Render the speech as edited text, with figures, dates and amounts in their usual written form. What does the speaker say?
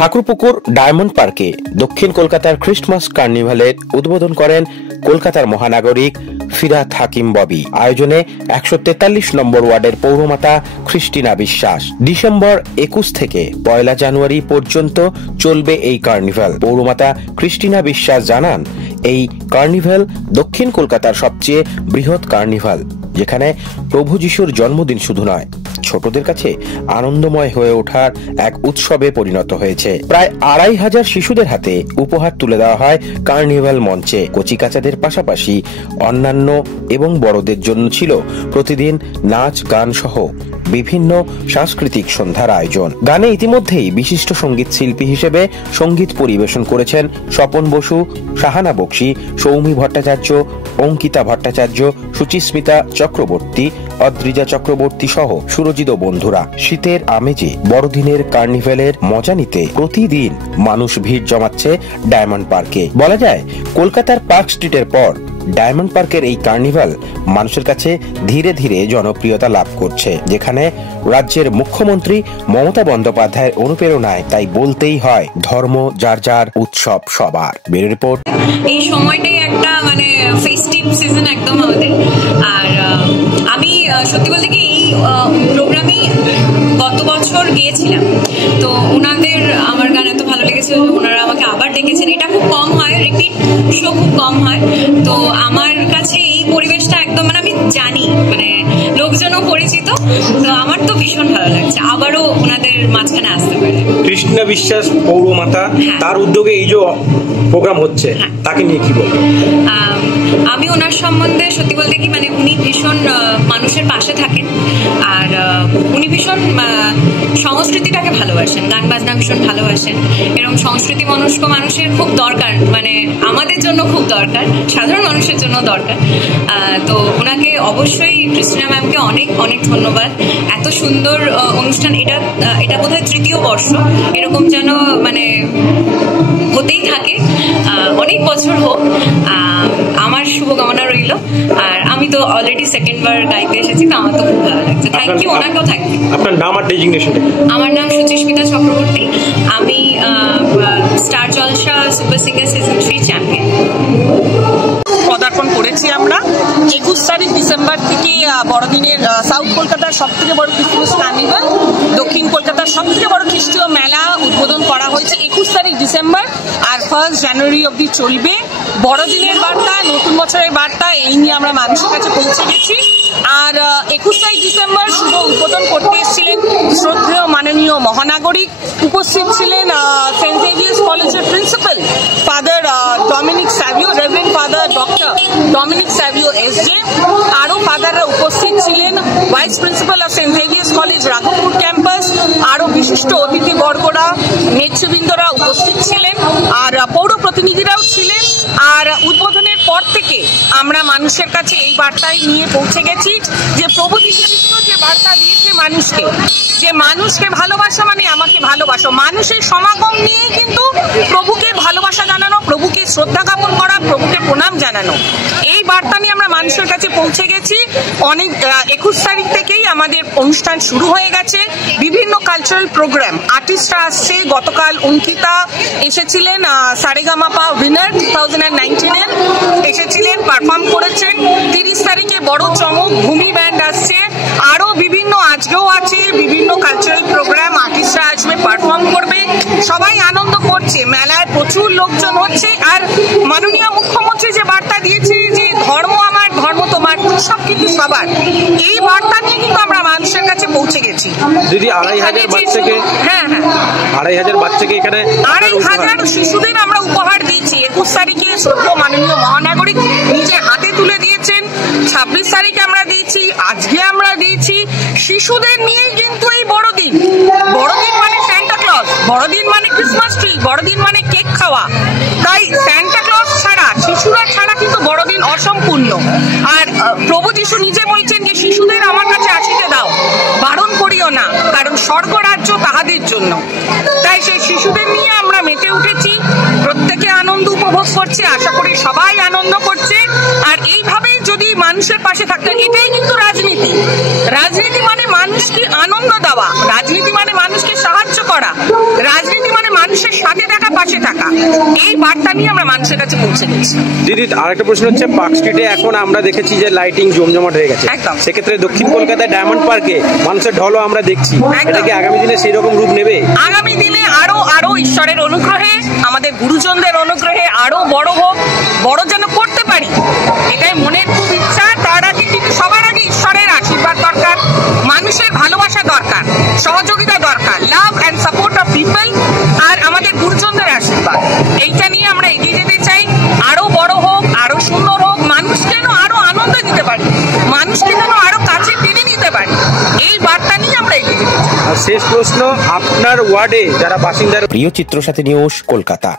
Thakurpukur diamond পার্কে দক্ষিণ কলকাতার ক্রিসমাস কার্নিভালের উদ্বোধন করেন কলকাতার মহানাগরিক ফিরহাদ হাকিম ববি। আয়োজনে 143 নম্বর ওয়ার্ডের পৌরমাতা ক্রিস্টিনা বিশ্বাস। ডিসেম্বর 21 থেকে 1 জানুয়ারি পর্যন্ত চলবে এই কার্নিভাল। পৌরমাতা ক্রিস্টিনা বিশ্বাস জানান, এই কার্নিভাল দক্ষিণ কলকাতার সবচেয়ে বৃহৎ কার্নিভাল, যেখানে প্রভু যিশুর জন্মদিন শুধু নয়, ছোটদের কাছে আনন্দময় হয়ে ওঠার এক উৎসবে পরিণত হয়েছে। প্রায় 2500 শিশুদের হাতে উপহার তুলে দেওয়া হয় কার্নিভাল মঞ্চে। কচিকাচাদের পাশাপাশি অন্যান্য এবং বড়দের জন্য ছিল প্রতিদিন নাচ গান সহ বিভিন্ন সাংস্কৃতিক সন্ধ্যার আয়োজন। গানে ইতিমধ্যেই বিশিষ্ট সঙ্গীত শিল্পী হিসেবে সঙ্গীত পরিবেশন করেছেন স্বপন বসু, শাহানা বক্সি, সৌমি ভট্টাচার্য, অঙ্কিতা ভট্টাচার্য, সুচিস্মিতা চক্রবর্তী, অদ্রিজা চক্রবর্তী সহ সুরজিৎ ও বন্ধুরা। শীতের আমেজে বড়দিনের কার্নিভালের মজা নিতে প্রতিদিন মানুষ ভিড় জমাচ্ছে ডায়মন্ড পার্কে। বলা যায়, কলকাতার পার্ক স্ট্রিটের পর ডায়মন্ড পার্কের এই কার্নিভাল মানুষের কাছে ধীরে ধীরে জনপ্রিয়তা লাভ করছে, যেখানে রাজ্যের মুখ্যমন্ত্রী মমতা বন্দ্যোপাধ্যায়ের অনুপ্রেরণায় তাই বলতেই হয়, ধর্ম যার যার, উৎসব সবার। Bureau report. এই সময়টাই একটা ফেস্টিভ সিজন একদম আমাদের। আর আমি সত্যি বলতে কি এই প্রোগ্রামে গত বছর গিয়েছিলাম, তো ওনাদের আমার গান এত ভালো লেগেছিল যে ওনারা আমাকে আবার ডেকেছেন। এটা খুব কম হয়, রিপিট শো খুব কম হয়, তো আমার কাছে এই পরিবেশটা একদম আমি জানি, লোকজনও পরিচিত, তো আমার তো ভীষণ ভালো লাগছে আবারও ওনাদের মাঝখানে আসতে পারে। কৃষ্ণা বিশ্বাস পৌরমাতা, তার উদ্যোগে এই যে প্রোগ্রাম হচ্ছে, তাকে নিয়ে কি বলবো? আমি ওনার সম্বন্ধে সত্যি বলতে কি উনি ভীষণ মানুষের পাশে থাকেন, আর উনি ভীষণ সংস্কৃতিটাকে ভালোবাসেন, গান বাজনা ভীষণ ভালোবাসেন। এরকম সংস্কৃতি মনস্ক মানুষের খুব দরকার, আমাদের জন্য খুব দরকার, সাধারণ মানুষের জন্য দরকার। তো ওনাকে অবশ্যই, ক্রিস্টিনা ম্যামকে অনেক অনেক ধন্যবাদ। এত সুন্দর অনুষ্ঠান, এটা বোধহয় 3য় বর্ষ, এরকম যেন হতেই থাকে, অনেক বছর হোক, আমার শুভকামনা রইল। আর আমি তো অলরেডি 2nd বার গাইতে এসেছি, তো আমার তো খুব ভালো লাগছে। থ্যাংক ইউ, ওনাকেও থ্যাংক ইউ। আপনার নাম আর ডেজিগনেশন? আমার নাম সুচিস্মিতা চক্রবর্তী, আমি স্টার জলসা সুপার সিঙ্গার সিজন 3 চ্যাম্পিয়ন। পদার্পণ করেছি আমরা 21 তারিখ ডিসেম্বর থেকে বড়দিনের সাউথ কলকাতার সব থেকে বড় ক্রিসমাস কার্নিভাল, দক্ষিণ কলকাতার সব থেকে বড় খ্রিস্টীয় মেলা উদ্বোধন করা হয়েছে 21 তারিখ ডিসেম্বর, আর 1 জানুয়ারি অবধি চলবে। বড়দিনের বার্তা, নতুন বছরের বার্তা, এই নিয়ে আমরা মানুষের কাছে পৌঁছে গেছি। আর 21 তারিখ ডিসেম্বর শুভ উদ্বোধন করতে এসেছিলেন শ্রদ্ধেয় মাননীয় মহানাগরিক, উপস্থিত ছিলেন সেন্ট জেভিয়ার্স কলেজের principal father Dominic Savio, reverend father doctor Dominic Savio SJ, আরও ফাদাররা উপস্থিত ছিলেন, vice principal of saint Xavier's college Raghabpur campus, আরও বিশিষ্ট অতিথিবর্গরা, নেতৃবৃন্দরা উপস্থিত ছিলেন, আর পৌর প্রতিনিধিরাও ছিলেন। আর উদ্বোধনের পর থেকে আমরা মানুষের কাছে এই বার্তায় নিয়ে পৌঁছে গেছি যে প্রভু যীশু খ্রিস্ট যে বার্তা দিয়েছে মানুষকে, যে মানুষকে ভালোবাসা আমাকে ভালোবাসো, মানুষের সমাগম নিয়ে কিন্তু প্রভুকে ভালোবাসা জানানো, প্রভুকে শ্রদ্ধা জ্ঞাপন করা, প্রভুকে প্রণাম জানানো, এই বার্তা নিয়ে আমরা মানুষের কাছে পৌঁছে গেছি। 21 তারিখ থেকেই আমাদের অনুষ্ঠান শুরু হয়ে গেছে, বিভিন্ন কালচারাল প্রোগ্রাম, আর্টিস্টরা আসছে। গতকাল অঙ্কিতা এসেছিলেন, সারেগামাপা উইনার 2019 এসেছিলেন, পারফর্ম করেছেন। 30 তারিখে বড় চমক, ভূমি ব্যান্ড আসছে, আরো বিভিন্ন আজকেও আছে বিভিন্ন কালচারাল প্রোগ্রাম, আর্টিস্টরা আসবে, পারফর্ম করবে, সবাই আনন্দ করছে, মেলায় প্রচুর লোকজন হচ্ছে। আর মাননীয় মুখ্যমন্ত্রী যে বার্তা দিয়েছে যে ধর্ম আমার, ধর্ম তোমার, সব কিন্তু সবার, এই বার্তা নিয়ে কিন্তু আমরা মানুষের কাছে পৌঁছে গেছি। দিদি 2500 বাচ্চাকে, হ্যাঁ 2500 বাচ্চাকে এখানে 2500 শিশুদের আমরা উপহার দিচ্ছি। 21 তারিখে শ্রদ্ধেয় মাননীয় মহানাগরিক নিজে হাতে তুলে দিয়েছেন, 26 তারিখে আমরা দিয়েছি, আজকে আমরা দিয়েছি। শিশুদের নিয়েই কিন্তু এই বড়দিন, বড়দিন মানে সান্টা ক্লজ, বড়দিন মানে ক্রিসমাস ট্রি, বড়দিন মানে কেক খাওয়া। তাই সান্টা ক্লজ ছাড়া, শিশুরা ছাড়া কিন্তু বড়দিন অসম্পূর্ণ। আর প্রভু যীশু নিজে বলছেন যে শিশুদের আমার কাছে আসিতে দাও, বারণ করিও না, কারণ স্বর্গ রাজ্য তাহাদের জন্য। তাই সেই শিশুদের নিয়ে আমরা মেতে উঠেছি, প্রত্যেকে আনন্দ উপভোগ করছে, আশা করি সবাই আনন্দ করছে। আর এইভাবেই যদি মানুষের পাশে থাকতে, এটাই কিন্তু রাজনীতি। রাজনীতি মানে মানুষকে আনন্দ দেওয়া, রাজনীতি মানে মানুষকে সাহায্য করা, রাজনীতি মানে মানুষ মানুষের সাথে থাকা, পাশে থাকা, এই বার্তা নিয়ে আমরা মানুষের কাছে পৌঁছে দিচ্ছি। দিদি, আরেকটা প্রশ্ন হচ্ছে, পার্ক স্ট্রিটে এখন আমরা দেখেছি যে লাইটিং জমজমাট হয়ে গেছে, একদম। সেক্ষেত্রে দক্ষিণ কলকাতায় ডায়মন্ড পার্কে মানুষের ঢলও আমরা দেখছি, এটা কি আগামী দিনে সেই রকম রূপ নেবে? আগামী দিনে আরো ঈশ্বরের অনুগ্রহে, আমাদের গুরুজনদের অনুগ্রহে আরো বড় হোক, বড় যেন করতে পারি, এটাই মনের খুব ইচ্ছা। তার আগে কিন্তু সবার আগে ঈশ্বরের আশীর্বাদ দরকার, মানুষের ভালোবাসা দরকার, সহযোগিতা দরকার, love and support of people, আর আমাদের গুরুজনদের আশীর্বাদ। এইটা নিয়ে আমরা এগিয়ে যেতে চাই, আরো বড় হোক, আরো সুন্দর হোক, মানুষকে যেন আরো আনন্দ দিতে পারি, মানুষকে যেন আরো কাছে টেনে নিতে পারি, এই বার্তা নিয়ে আমরা এগিয়ে যেতে চাই। আর শেষ প্রশ্ন, আপনার ওয়ার্ডে যারা বাসিন্দার প্রিয় চিত্র সাথী নিউজ, কলকাতা।